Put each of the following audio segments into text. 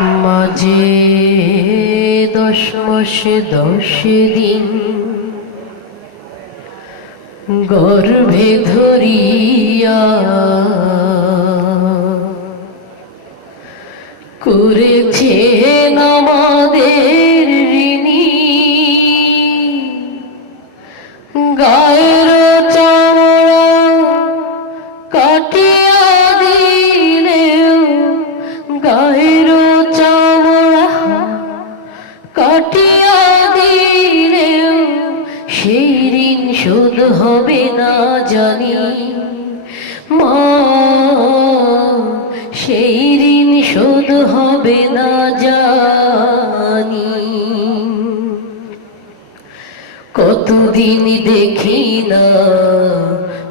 মাঝে 10 মাসে 10 দিন গর্ভে ধরিয়া করেছেন আমাদের ঋণী। গায়ের চামড়া কাটিয়া দিলেও, গায়ের চামড়া কাটিয়া দিলেও সেই ঋণ শোধ হবে না জানি মা, সেই ঋণ শোধ হবে না জানি। কতদিন দেখি না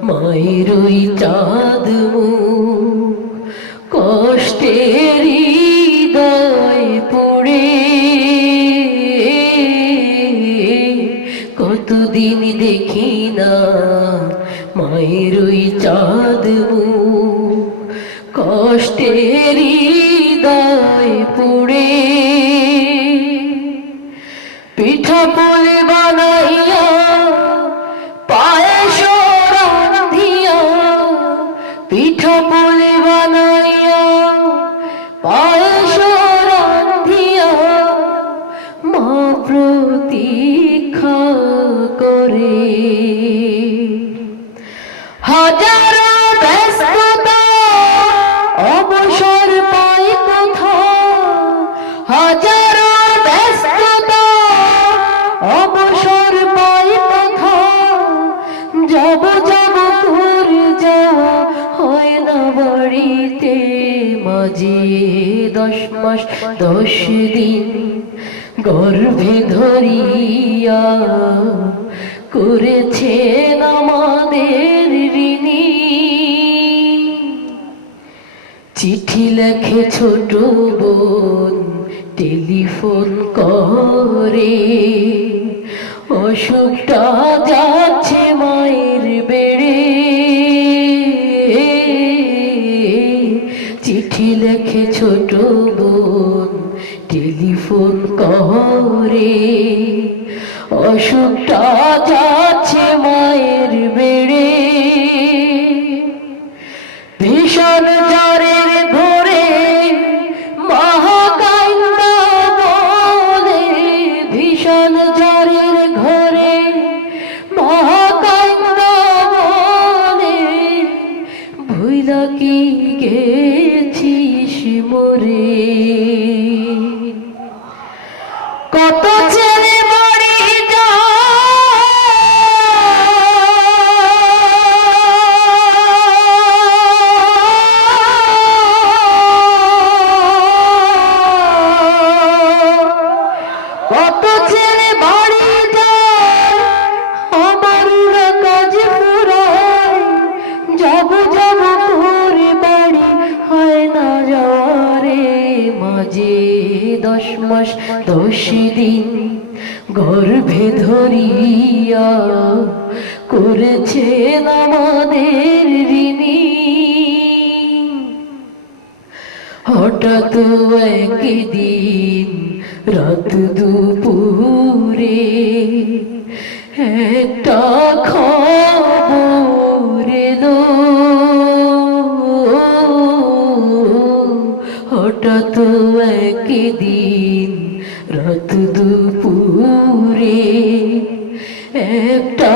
মায়ের ওই চাঁদ মুখ, কষ্টের হৃদয় পড়ে। কতদিন দেখি না মায়ের ওই চাঁদ মুখ, কষ্টের হৃদয় পড়ে। পিঠা পুলি বানাইয়া পায়েস রান্ধিয়া, পিঠা পুলি বানাইয়া পায়েস রান্ধিয়া মা প্রতীক্ষা করে। হাজারো ব্যস্ততা অবসর পাই কোথাও, হাজারো ব্যস্ততা অবসর পাই কোথাও। যাব যাব করে যাওয়া হয় না বাড়িতে। মাঝে 10 মাস 10 দিন গর্ভে ধরিয়া করেছেন আমাদের ঋণী। চিঠি লেখে ছোট বোন টেলিফোন করে, অসুখটা যাচ্ছে মায়ের বেড়ে। চিঠি লেখে ছোট বোন টেলিফোন করে, অসুখটা যাচ্ছে মায়ের বেড়ে। ভীষণ জ্বরের ঘোরে মহাকান্দা বলে, ভীষণ জ্বরের ঘোরে মহাকান্দা বলে। ভুইলা কি গেছিস মোরে? কত ছেলে বাড়ি কত ছেলে বাড়ি যায়, আমার কাজ ফুরায়। যাব যাব করে বাড়ি হয় না যাওয়ারে। মাঝে 10 মাস 10 দিন গর্ভে ধরিয়া করেছেন আমাদের ঋণী। হঠাৎ একদিন রাত দুপুরে একটা খবর এলো। হঠাৎ একদিন রাত দুপুরে একটা